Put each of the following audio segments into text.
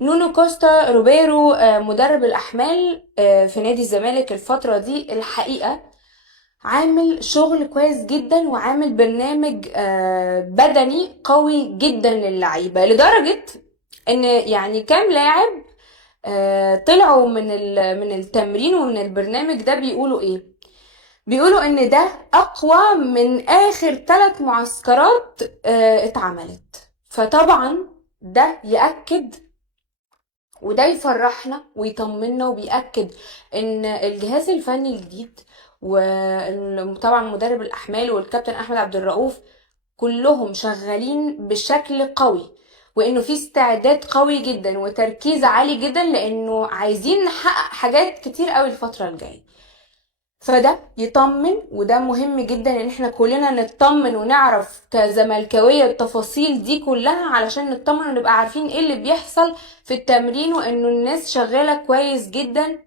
نونو كوستا روبيرو مدرب الأحمال في نادي الزمالك الفترة دي الحقيقة عامل شغل كويس جدا، وعامل برنامج بدني قوي جدا للعيبة، لدرجة ان يعني كام لاعب طلعوا من التمرين ومن البرنامج ده بيقولوا ايه؟ بيقولوا ان ده اقوى من اخر 3 معسكرات اتعملت. فطبعا ده يأكد وده يفرحنا ويطمنا وبيأكد ان الجهاز الفني الجديد، وطبعا مدرب الاحمال والكابتن احمد عبد الرؤوف كلهم شغالين بشكل قوي، وانه في استعداد قوي جدا وتركيز عالي جدا، لانه عايزين نحقق حاجات كتير قوي الفترة الجاية. فده يطمن، وده مهم جدا ان احنا كلنا نطمن ونعرف كزملكاوية التفاصيل دي كلها، علشان نطمن ونبقى عارفين ايه اللي بيحصل في التمرين، وانه الناس شغالة كويس جدا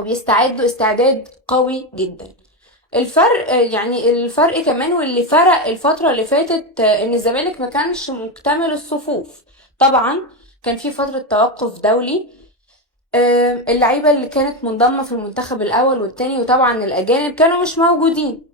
وبيستعدوا استعداد قوي جدا. الفرق كمان، واللي فرق الفترة اللي فاتت ان الزمالك ما كانش مكتمل الصفوف. طبعا كان في فترة توقف دولي، اللعيبة اللي كانت منضمة في المنتخب الأول والتاني وطبعا الأجانب كانوا مش موجودين.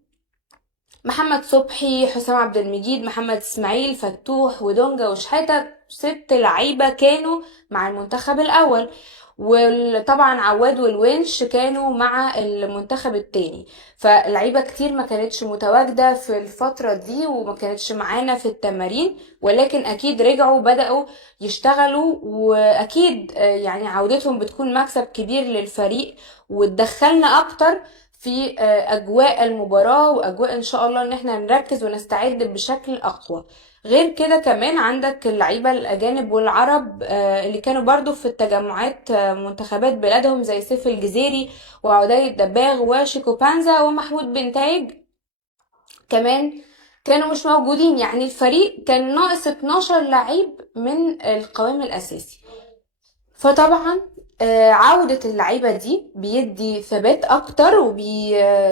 محمد صبحي، حسام عبد المجيد، محمد اسماعيل، فتوح ودونجا وشحاتة، 6 لعيبة كانوا مع المنتخب الأول، وطبعا عواد والونش كانوا مع المنتخب التاني. فلعيبة كتير ما كانتش متواجدة في الفترة دي وما كانتش معانا في التمارين، ولكن أكيد رجعوا بدأوا يشتغلوا، وأكيد يعني عودتهم بتكون مكسب كبير للفريق، وتدخلنا أكتر في اجواء المباراة، واجواء ان شاء الله ان احنا نركز ونستعد بشكل اقوى. غير كده كمان عندك اللعيبة الاجانب والعرب اللي كانوا برضو في التجمعات، منتخبات بلادهم زي سيف الجزيري وعدي الدباغ وشيكو بانزا ومحمود بنتايج كمان كانوا مش موجودين. يعني الفريق كان ناقص 12 لعيب من القوام الاساسي. فطبعا عودة اللعيبة دي بيدي ثبات اكتر،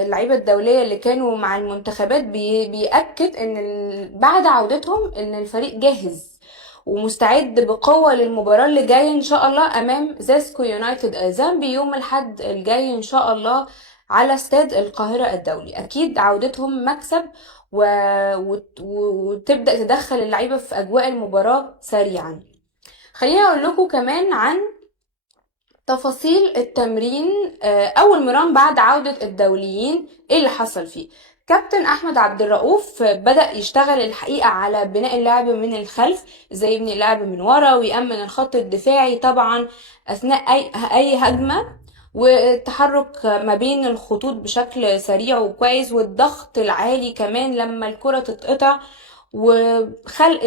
اللعيبة الدولية اللي كانوا مع المنتخبات بيأكد ان بعد عودتهم ان الفريق جاهز ومستعد بقوة للمباراة اللي جاية ان شاء الله امام زاسكو يونايتد زامبي يوم الاحد الجاي ان شاء الله على استاد القاهرة الدولي. اكيد عودتهم مكسب وتبدأ تدخل اللعيبة في اجواء المباراة سريعا. خليني اقول لكم كمان عن تفاصيل التمرين. اول مران بعد عودة الدوليين ايه اللي حصل فيه؟ كابتن احمد عبد الرؤوف بدأ يشتغل الحقيقة على بناء اللعب من الخلف، ازاي يبني اللعب من ورا ويأمن الخط الدفاعي طبعا اثناء اي هجمة، والتحرك ما بين الخطوط بشكل سريع وكويس، والضغط العالي كمان لما الكرة تتقطع، وخلق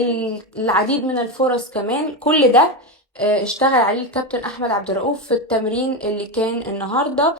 العديد من الفرص كمان. كل ده اشتغل عليه الكابتن احمد عبد الرؤوف في التمرين اللي كان النهارده.